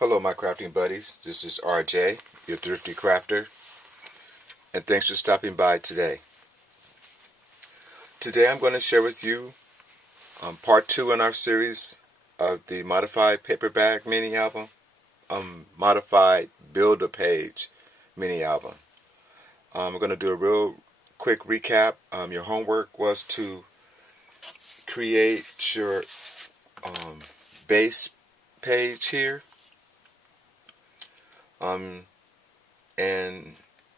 Hello my crafting buddies, this is RJ, your thrifty crafter, and thanks for stopping by today. Today I'm going to share with you part 2 in our series of the Modified Paper Bag mini album, Modified Build-A-Page mini album. We're going to do a real quick recap. Your homework was to create your base page here. And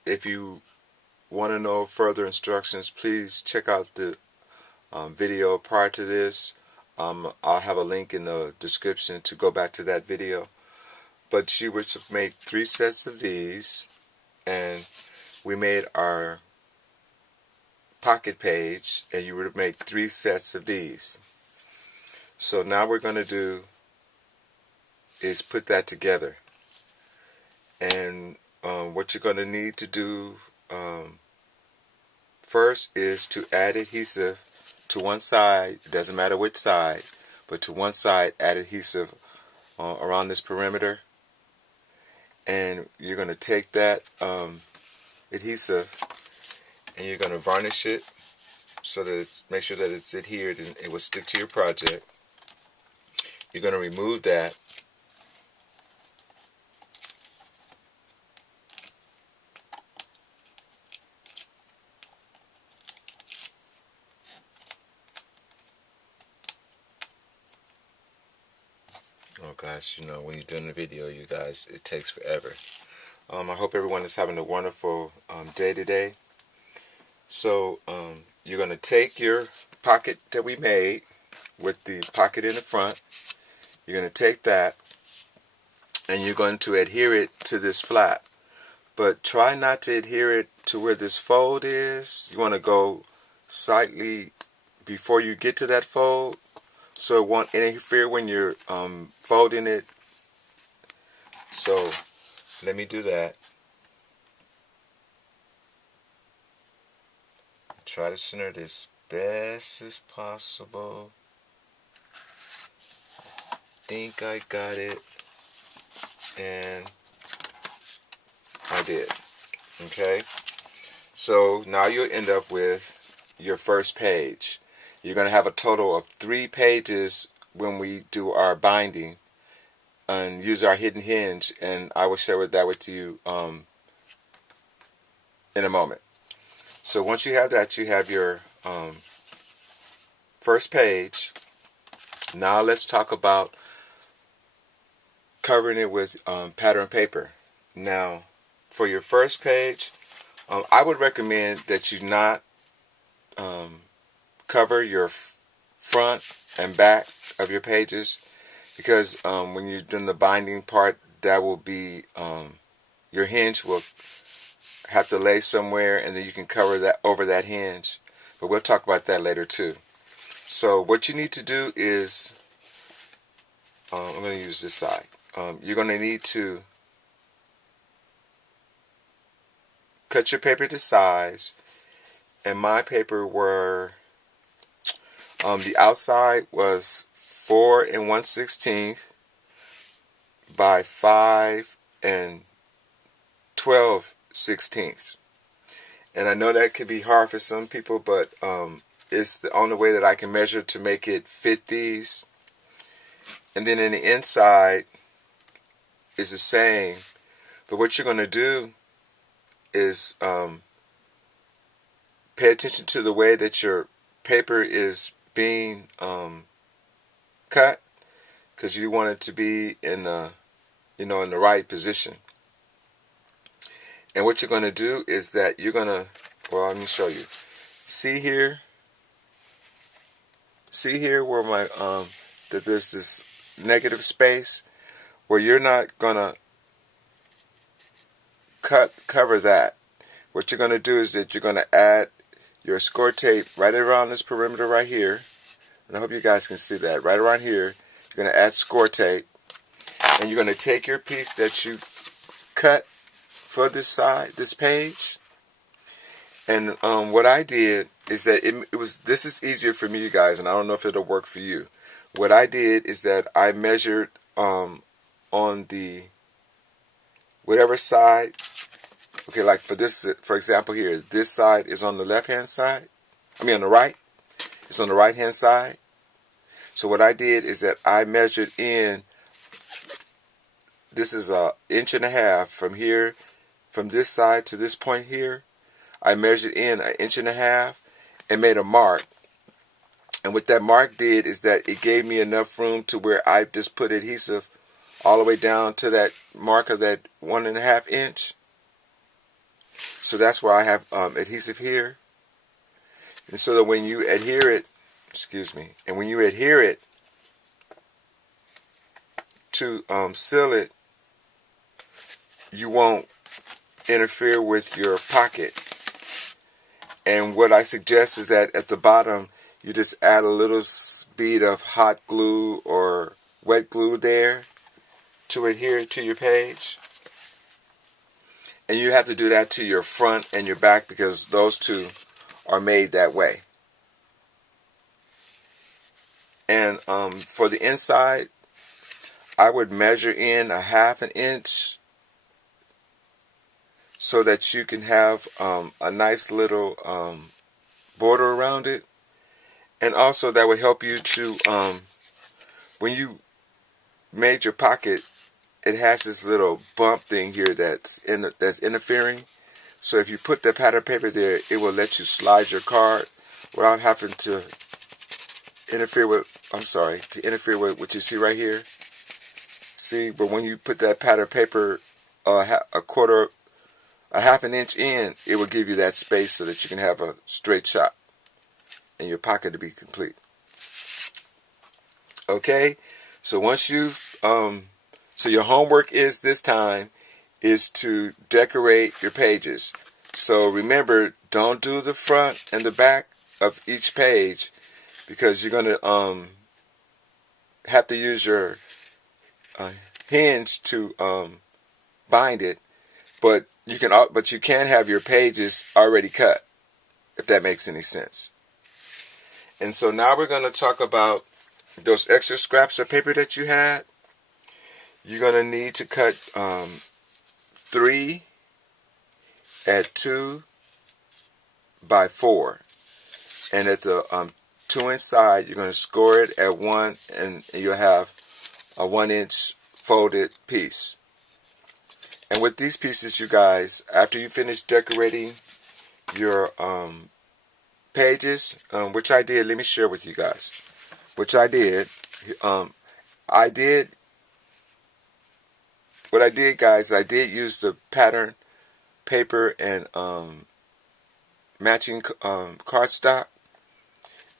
if you want to know further instructions, please check out the video prior to this. I'll have a link in the description to go back to that video. But you were to make 3 sets of these, and we made our pocket page, and you were to make 3 sets of these. So now we're going to do is put that together. And what you're going to need to do first is to add adhesive to one side. It doesn't matter which side, but to one side add adhesive around this perimeter. And you're going to take that adhesive and you're going to varnish it so that make sure that it's adhered and it will stick to your project. You're going to remove that. Oh gosh, you know, when you're doing the video, you guys, it takes forever. I hope everyone is having a wonderful day today. So you're going to take your pocket that we made with the pocket in the front. You're going to take that and you're going to adhere it to this flap. But try not to adhere it to where this fold is. You want to go slightly before you get to that fold, so it won't interfere when you're folding it. So let me do that. Try to center this best as possible. Think I got it, and I did. Okay, so now you'll end up with your first page. You're going to have a total of 3 pages when we do our binding and use our hidden hinge, and I will share that with you in a moment. So once you have that, you have your first page. Now let's talk about covering it with pattern paper. Now for your first page, I would recommend that you not cover your front and back of your pages, because when you're doing the binding part, that will be your hinge will have to lay somewhere, and then you can cover that over that hinge. But we'll talk about that later too. So what you need to do is, I'm going to use this side. You're going to need to cut your paper to size, and my paper were the outside was 4 1/16 by 5 12/16. And I know that could be hard for some people, but it's the only way that I can measure to make it fit these. And then in the inside is the same, but what you're going to do is pay attention to the way that your paper is being cut, because you want it to be in the in the right position. And what you're going to do is that you're going to, well, let me show you. See here where my that there's this negative space where you're not going to cover that. What you're going to do is that you're going to add your score tape right around this perimeter right here. And I hope you guys can see that. Right around here, you're going to add score tape. And you're going to take your piece that you cut for this side, this page. And what I did is that this is easier for me, you guys, and I don't know if it'll work for you. What I did is that I measured on the whatever side. Okay, like for this, for example here, this side is on the left hand side. I mean on the right. It's on the right hand side. So what I did is that I measured in, this is 1.5 inches from here, from this side to this point here. I measured in 1.5 inches and made a mark. And what that mark did is that it gave me enough room to where I just put adhesive all the way down to that mark of that 1.5 inch. So that's why I have adhesive here. And so that when you adhere it, and when you adhere it to seal it, you won't interfere with your pocket. And what I suggest is that at the bottom, you just add a little bead of hot glue or wet glue there to adhere to your page. And you have to do that to your front and your back because those two are made that way. And for the inside, I would measure in 1/2 inch so that you can have a nice little border around it. And also that would help you to, when you made your pocket, it has this little bump thing here that's interfering. So if you put the pattern paper there, it will let you slide your card without having to interfere with, interfere with what you see right here. See, but when you put that pattern paper a 1/2 inch in, it will give you that space so that you can have a straight shot and your pocket to be complete. Okay, so once you so your homework is this time is to decorate your pages. So remember, don't do the front and the back of each page because you're going to have to use your hinge to bind it. But you can have your pages already cut, if that makes any sense. And so now we're going to talk about those extra scraps of paper that you had. You're going to need to cut 3 at 2 by 4. And at the 2-inch side, you're going to score it at 1, and you'll have a 1-inch folded piece. And with these pieces, you guys, after you finish decorating your pages, which I did, let me share with you guys, which I did. What I did, guys, I did use the pattern paper and matching cardstock.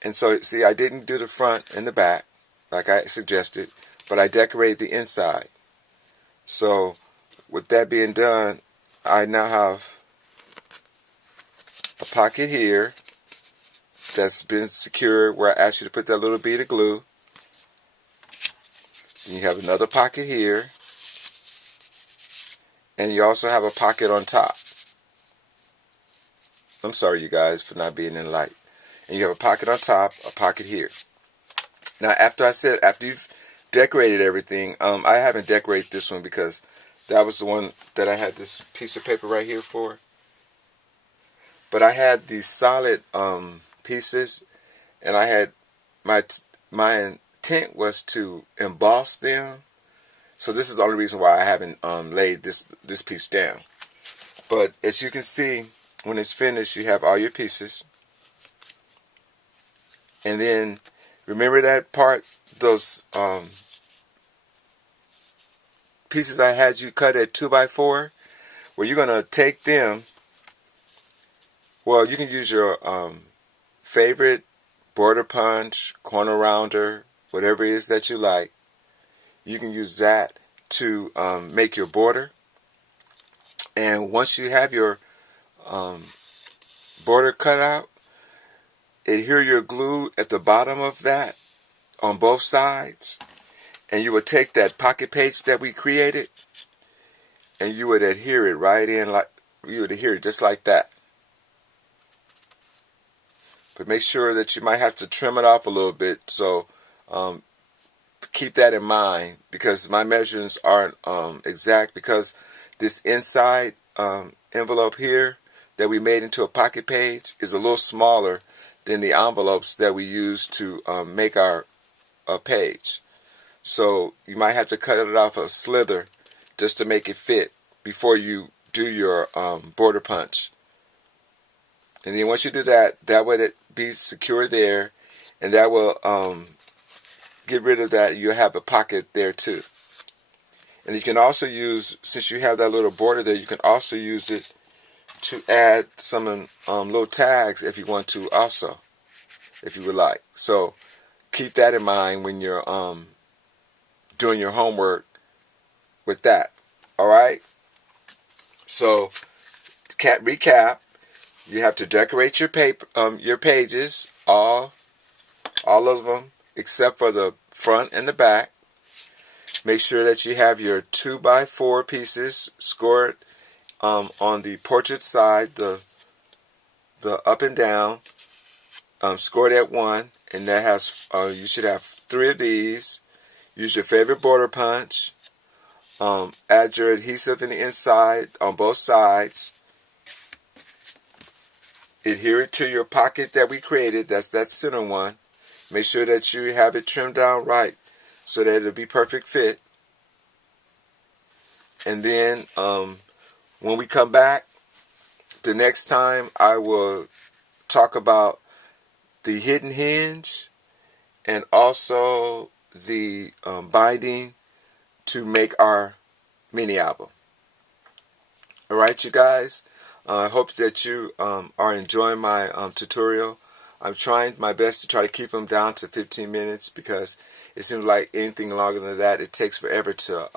And so, see, I didn't do the front and the back like I suggested, but I decorated the inside. So, with that being done, I now have a pocket here that's been secured where I asked you to put that little bead of glue. Then you have another pocket here. And you also have a pocket on top. I'm sorry, you guys, for not being in light. And you have a pocket on top, a pocket here. Now, after you've decorated everything, I haven't decorated this one because that was the one that I had this piece of paper right here for. But I had these solid pieces, and I had my intent was to emboss them. So this is the only reason why I haven't laid this piece down. But as you can see, when it's finished, you have all your pieces. And then, remember that part, those pieces I had you cut at 2 by 4? Well, you're going to take them. Well, you can use your favorite border punch, corner rounder, whatever it is that you like. You can use that to make your border. And once you have your border cut out, adhere your glue at the bottom of that on both sides. And you would take that pocket page that we created and you would adhere it right in, like you would adhere it just like that. But make sure that you might have to trim it off a little bit. So keep that in mind, because my measurements aren't exact, because this inside envelope here that we made into a pocket page is a little smaller than the envelopes that we use to make our page. So you might have to cut it off a slither just to make it fit before you do your border punch. And then once you do that, that way it be secure there, and that will get rid of that. You'll have a pocket there too. And you can also use, since you have that little border there, you can also use it to add some little tags if you want to also, if you would like. So keep that in mind when you're doing your homework with that. Alright? So, recap, you have to decorate your paper, your pages, all of them, except for the front and the back. Make sure that you have your 2x4 pieces scored on the portrait side, the up and down, scored at 1, and that has you should have 3 of these. Use your favorite border punch. Add your adhesive in the inside on both sides. Adhere it to your pocket that we created. That's that center one. Make sure that you have it trimmed down right so that it'll be perfect fit. And then when we come back, the next time I will talk about the hidden hinge and also the binding to make our mini album. Alright, you guys, I hope that you are enjoying my tutorial. I'm trying my best to try to keep them down to 15 minutes, because it seems like anything longer than that, it takes forever to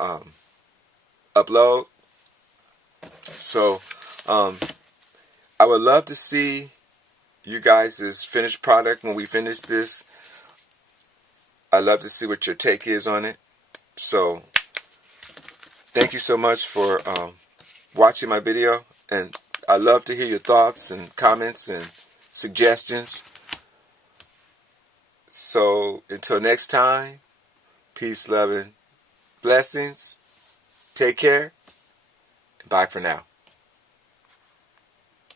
upload. So I would love to see you guys' finished product when we finish this. I'd love to see what your take is on it. So thank you so much for watching my video, and I love to hear your thoughts and comments and suggestions. So until next time, peace, love, and blessings. Take care. Bye for now.